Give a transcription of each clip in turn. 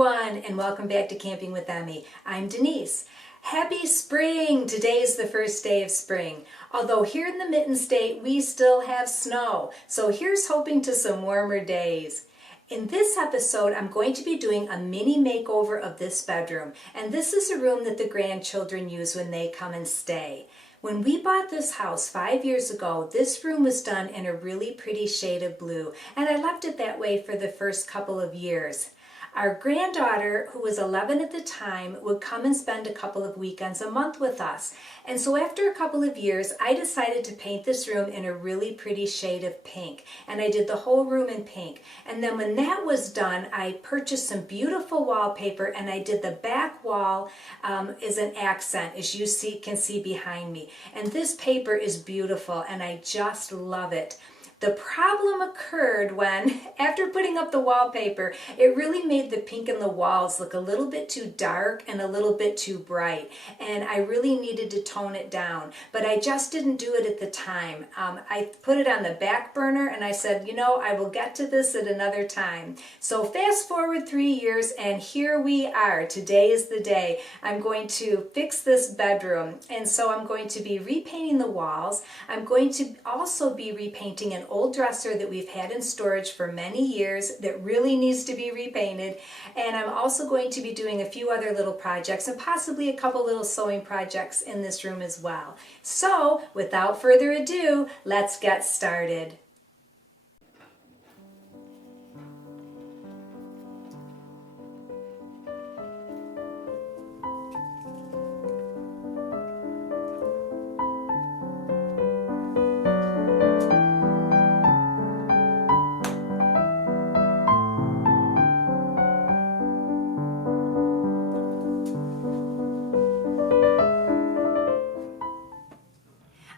everyone, and welcome back to Camping with Emmy. I'm Denise. Happy spring! Today is the first day of spring. Although here in the Mitten State, we still have snow. So here's hoping to some warmer days. In this episode, I'm going to be doing a mini makeover of this bedroom. And this is a room that the grandchildren use when they come and stay. When we bought this house 5 years ago, this room was done in a really pretty shade of blue, and I left it that way for the first couple of years. Our granddaughter, who was 11 at the time, would come and spend a couple of weekends a month with us. And so after a couple of years, I decided to paint this room in a really pretty shade of pink. And I did the whole room in pink. And then when that was done, I purchased some beautiful wallpaper, and I did the back wall as an accent, as you can see behind me. And this paper is beautiful, and I just love it. The problem occurred when, after putting up the wallpaper, it really made the pink in the walls look a little bit too dark and a little bit too bright. And I really needed to tone it down. But I just didn't do it at the time. I put it on the back burner and I said, you know, I will get to this at another time. So fast forward 3 years and here we are. Today is the day. I'm going to fix this bedroom. And so I'm going to be repainting the walls. I'm going to also be repainting an old dresser that we've had in storage for many years that really needs to be repainted. And I'm also going to be doing a few other little projects and possibly a couple little sewing projects in this room as well. So without further ado, let's get started.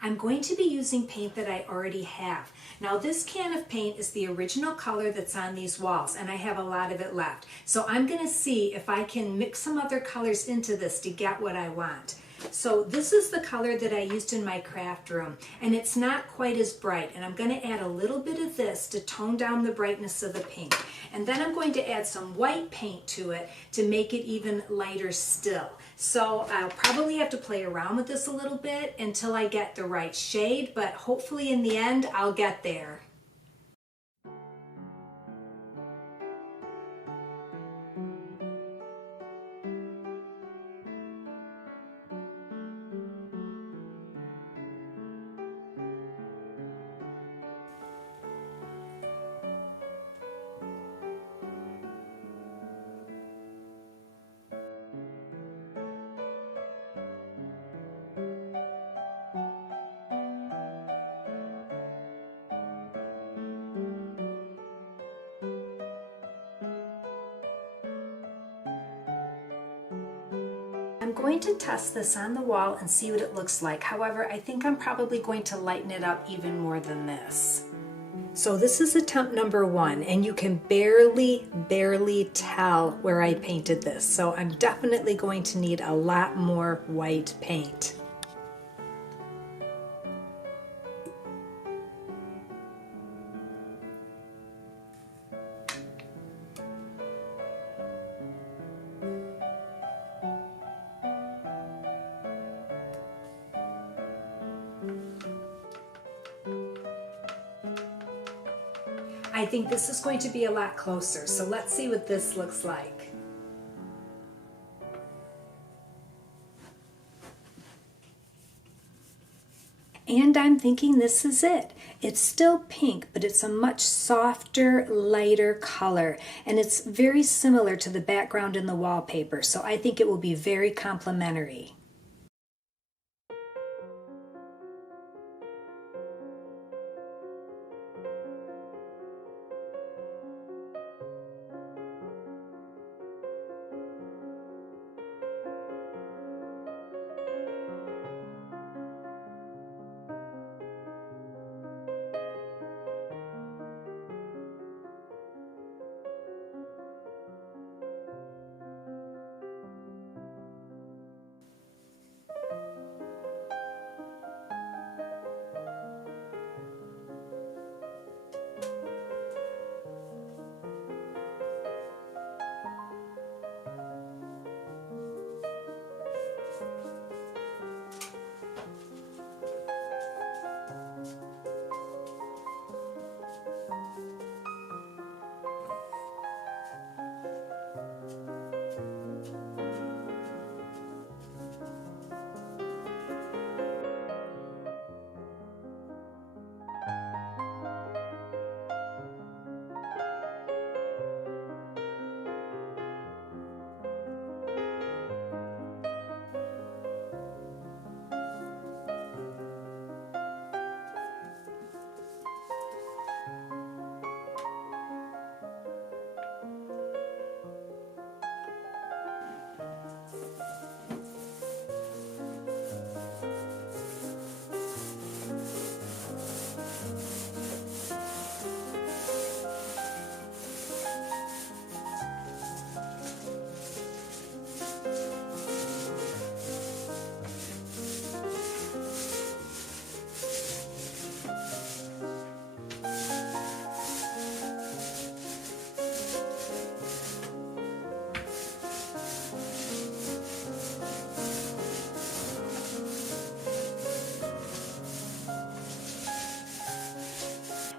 I'm going to be using paint that I already have. Now this can of paint is the original color that's on these walls, and I have a lot of it left. So I'm going to see if I can mix some other colors into this to get what I want. So this is the color that I used in my craft room, and it's not quite as bright, and I'm going to add a little bit of this to tone down the brightness of the pink. And then I'm going to add some white paint to it to make it even lighter still. So I'll probably have to play around with this a little bit until I get the right shade, but hopefully in the end I'll get there. I'm going to test this on the wall and see what it looks like. However, I think I'm probably going to lighten it up even more than this. So this is attempt number 1, and you can barely tell where I painted this. So I'm definitely going to need a lot more white paint. I think this is going to be a lot closer, so let's see what this looks like. And I'm thinking this is it. It's still pink, but it's a much softer, lighter color, and it's very similar to the background in the wallpaper, so I think it will be very complementary.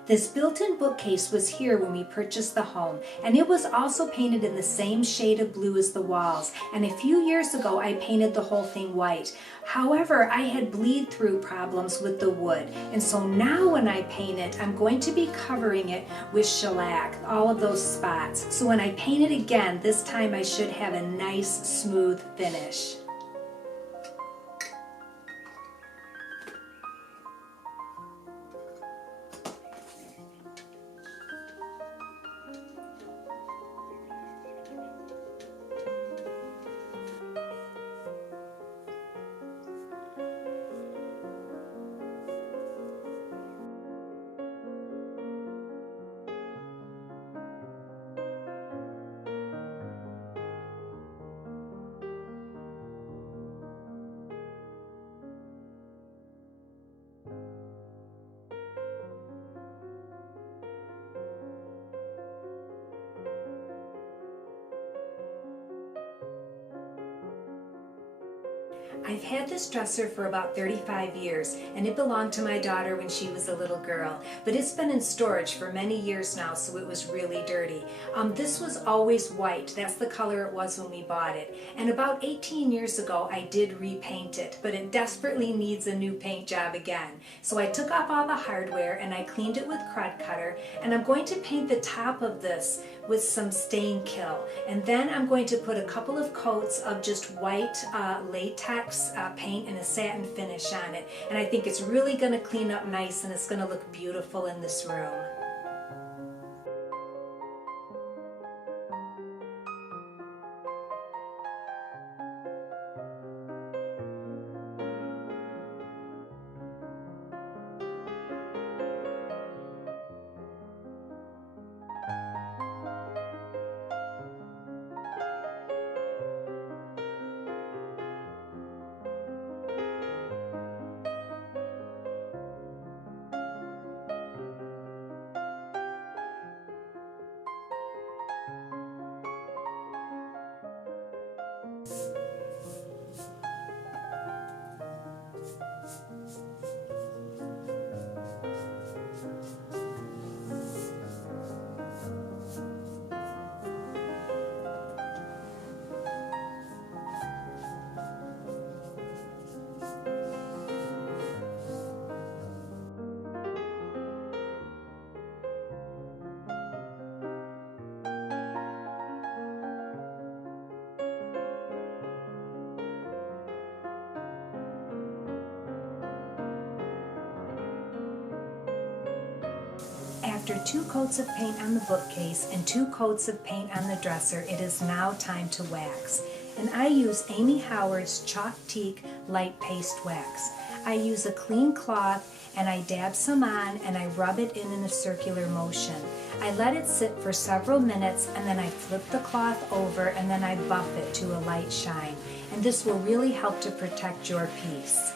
This built-in bookcase was here when we purchased the home, and it was also painted in the same shade of blue as the walls, and a few years ago I painted the whole thing white. However, I had bleed-through problems with the wood, and so now when I paint it, I'm going to be covering it with shellac, all of those spots. So when I paint it again, this time I should have a nice, smooth finish. I've had this dresser for about 35 years, and it belonged to my daughter when she was a little girl, but it's been in storage for many years now, so it was really dirty. This was always white. That's the color it was when we bought it. And about 18 years ago, I did repaint it, but it desperately needs a new paint job again. So I took off all the hardware and I cleaned it with Crud Cutter, and I'm going to paint the top of this with some stain kill. And then I'm going to put a couple of coats of just white latex paint and a satin finish on it. And I think it's really going to clean up nice, and it's going to look beautiful in this room. After 2 coats of paint on the bookcase and 2 coats of paint on the dresser, it is now time to wax. And I use Amy Howard's Chalk Teak Light Paste Wax. I use a clean cloth and I dab some on and I rub it in a circular motion. I let it sit for several minutes and then I flip the cloth over and then I buff it to a light shine. And this will really help to protect your piece.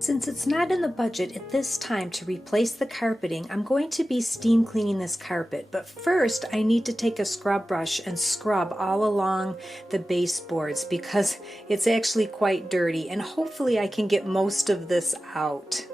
Since it's not in the budget at this time to replace the carpeting, I'm going to be steam cleaning this carpet. But first, I need to take a scrub brush and scrub all along the baseboards because it's actually quite dirty, and hopefully I can get most of this out.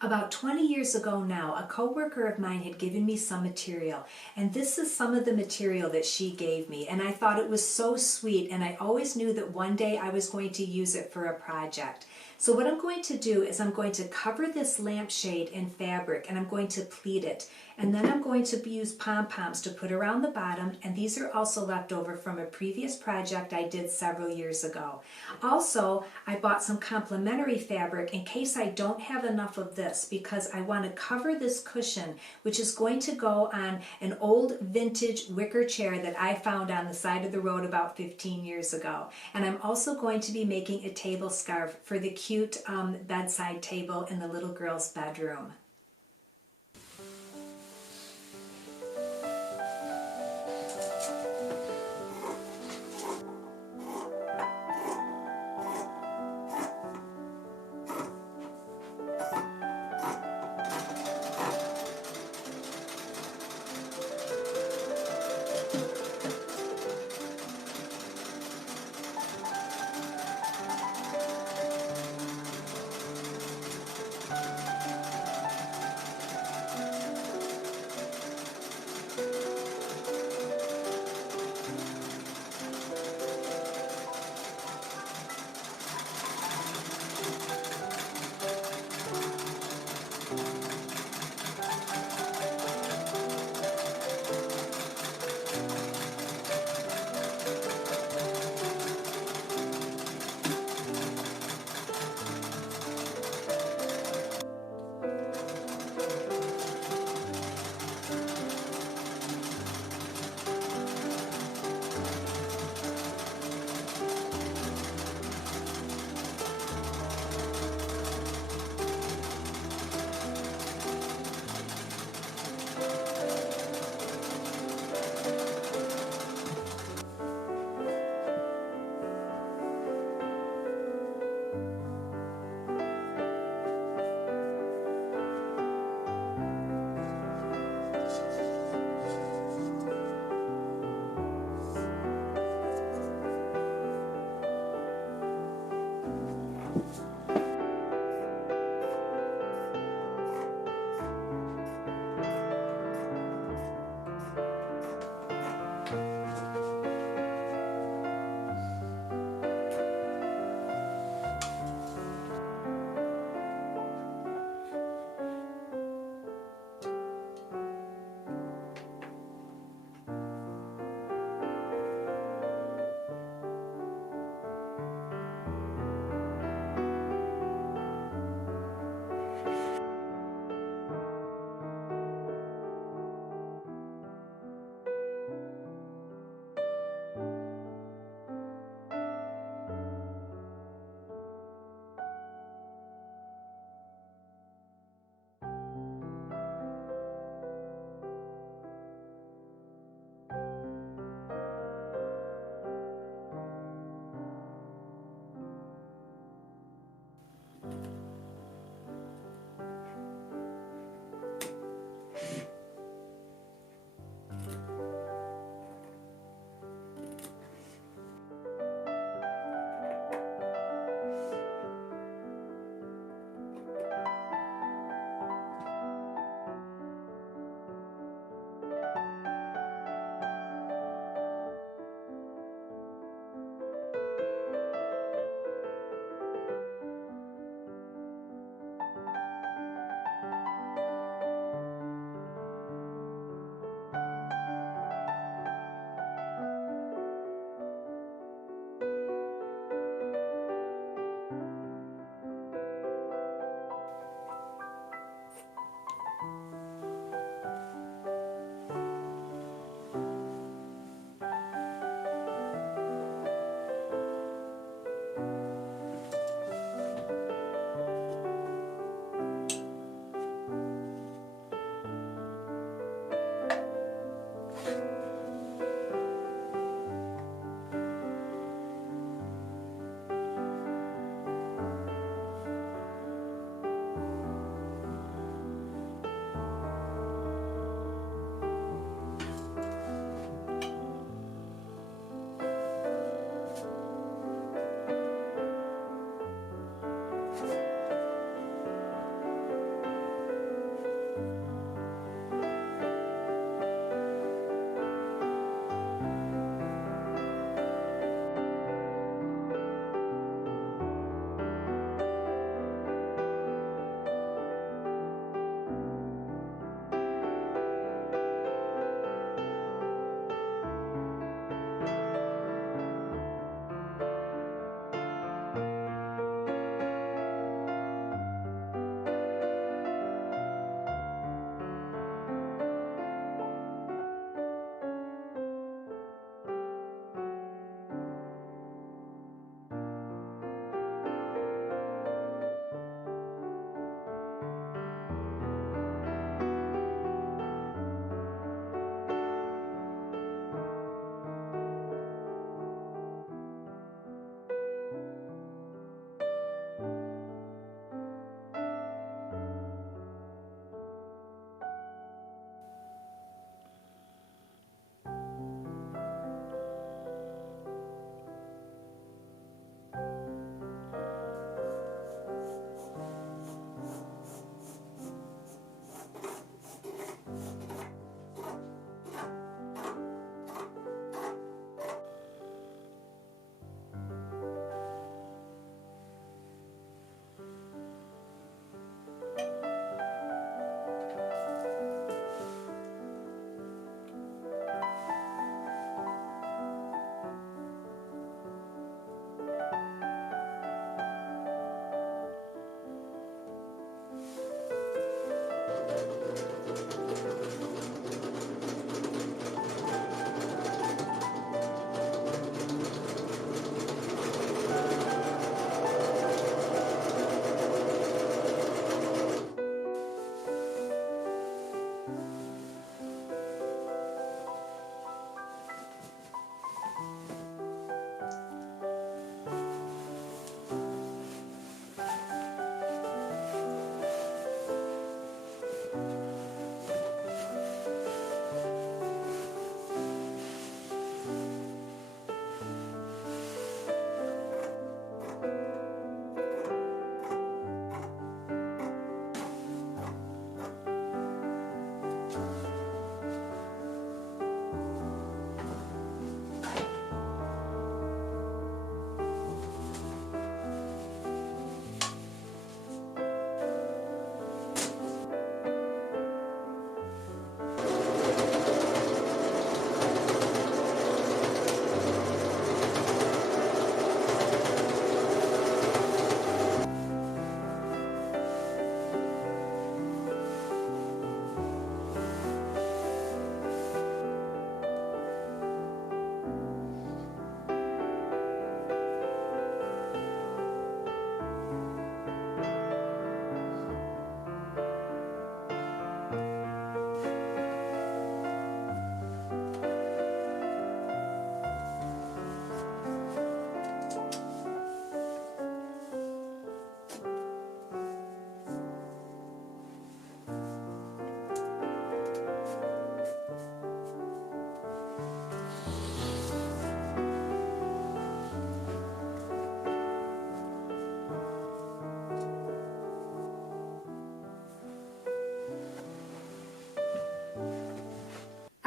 About 20 years ago now, a coworker of mine had given me some material, and this is some of the material that she gave me, and I thought it was so sweet, and I always knew that one day I was going to use it for a project. So what I'm going to do is I'm going to cover this lampshade in fabric, and I'm going to pleat it, and then I'm going to use pom-poms to put around the bottom, and these are also left over from a previous project I did several years ago. Also, I bought some complementary fabric in case I don't have enough of this, because I want to cover this cushion, which is going to go on an old vintage wicker chair that I found on the side of the road about 15 years ago. And I'm also going to be making a table scarf for the cute bedside table in the little girl's bedroom.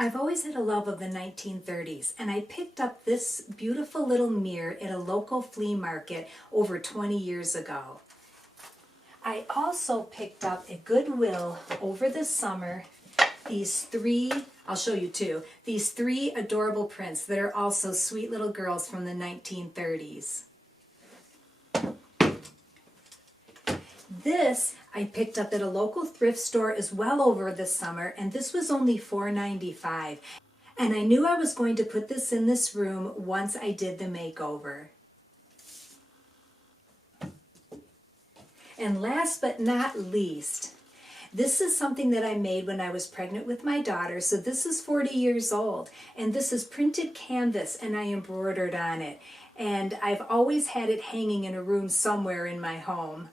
I've always had a love of the 1930s, and I picked up this beautiful little mirror at a local flea market over 20 years ago. I also picked up at Goodwill over the summer these three, I'll show you two, these three adorable prints that are also sweet little girls from the 1930s. This I picked up at a local thrift store as well over the summer, and this was only $4.95. And I knew I was going to put this in this room once I did the makeover. And last but not least, this is something that I made when I was pregnant with my daughter. So this is 40 years old, and this is printed canvas, and I embroidered on it. And I've always had it hanging in a room somewhere in my home.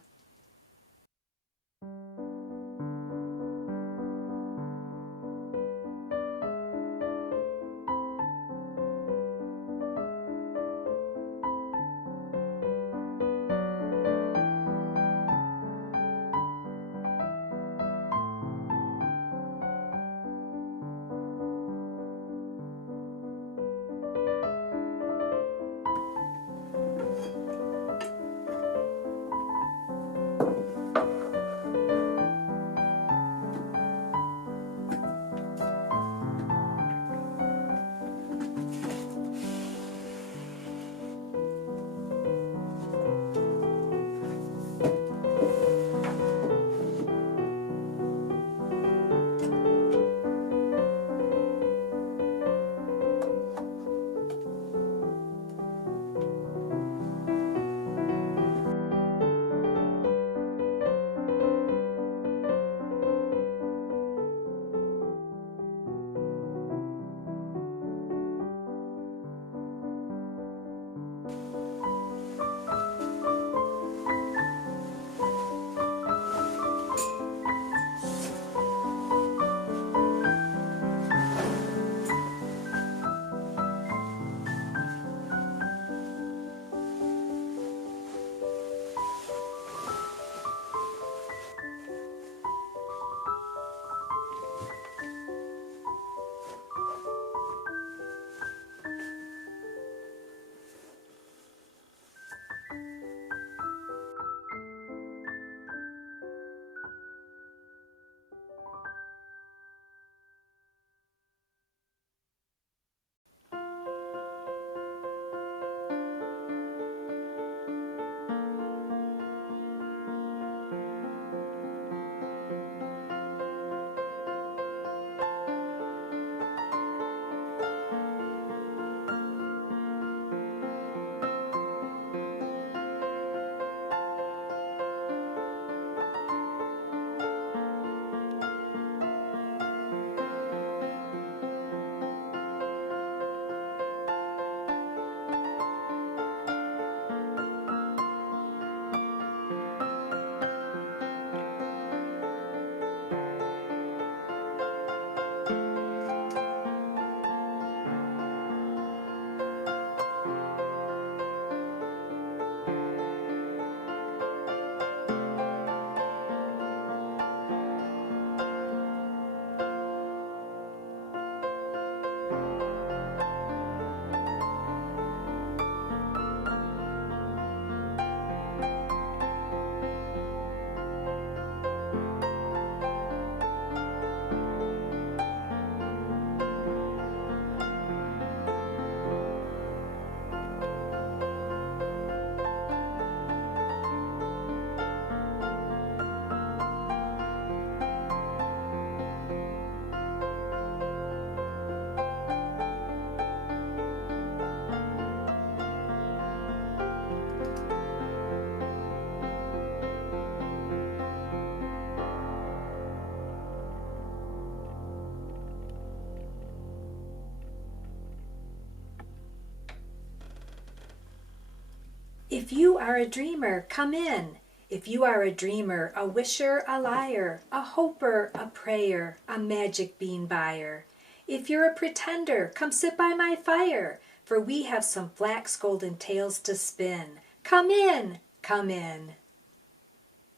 If you are a dreamer, come in. If you are a dreamer, a wisher, a liar, a hoper, a prayer, a magic bean buyer. If you're a pretender, come sit by my fire, for we have some flax golden tales to spin. Come in, come in.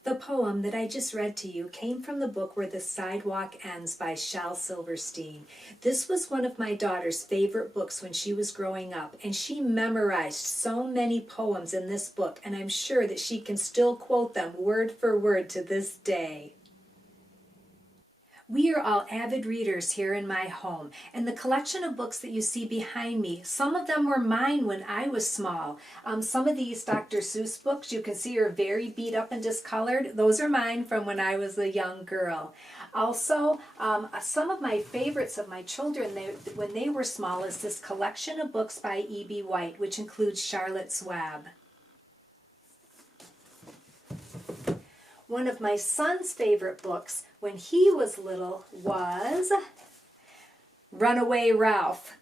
The poem that I just read to you came from the book Where the Sidewalk Ends by Shel Silverstein. This was one of my daughter's favorite books when she was growing up, and she memorized so many poems in this book, and I'm sure that she can still quote them word for word to this day. We are all avid readers here in my home, and the collection of books that you see behind me, some of them were mine when I was small. Some of these Dr. Seuss books you can see are very beat up and discolored. Those are mine from when I was a young girl. Also, some of my favorites of my children when they were small is this collection of books by E.B. White, which includes Charlotte's Web. One of my son's favorite books when he was little was Runaway Ralph.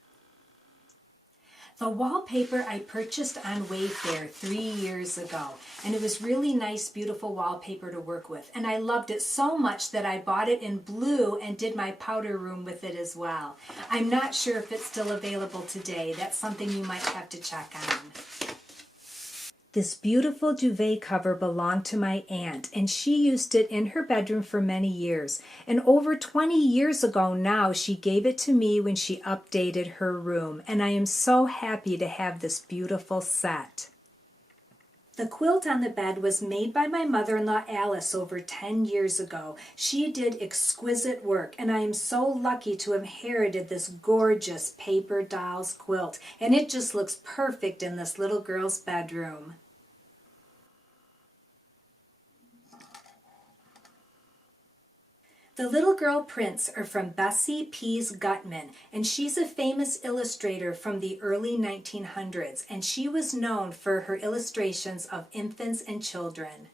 The wallpaper I purchased on Wayfair 3 years ago, and it was really nice, beautiful wallpaper to work with. And I loved it so much that I bought it in blue and did my powder room with it as well. I'm not sure if it's still available today. That's something you might have to check on. This beautiful duvet cover belonged to my aunt, and she used it in her bedroom for many years. And over 20 years ago now, she gave it to me when she updated her room, and I am so happy to have this beautiful set. The quilt on the bed was made by my mother-in-law Alice over 10 years ago. She did exquisite work, and I am so lucky to have inherited this gorgeous paper doll's quilt, and it just looks perfect in this little girl's bedroom. The little girl prints are from Bessie Pease Gutman, and she's a famous illustrator from the early 1900s, and she was known for her illustrations of infants and children.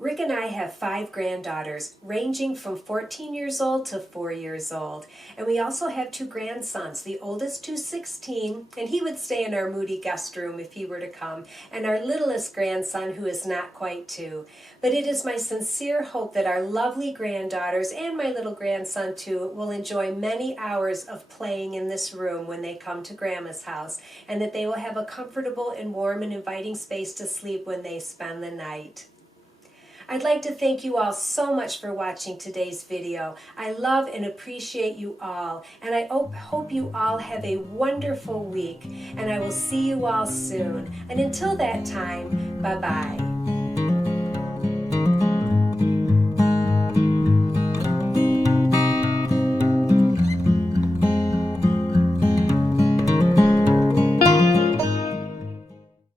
Rick and I have 5 granddaughters, ranging from 14 years old to 4 years old. And we also have 2 grandsons, the oldest who's 16, and he would stay in our moody guest room if he were to come, and our littlest grandson who is not quite 2. But it is my sincere hope that our lovely granddaughters and my little grandson too will enjoy many hours of playing in this room when they come to Grandma's house, and that they will have a comfortable and warm and inviting space to sleep when they spend the night. I'd like to thank you all so much for watching today's video. I love and appreciate you all, and I hope you all have a wonderful week, and I will see you all soon. And until that time, bye-bye.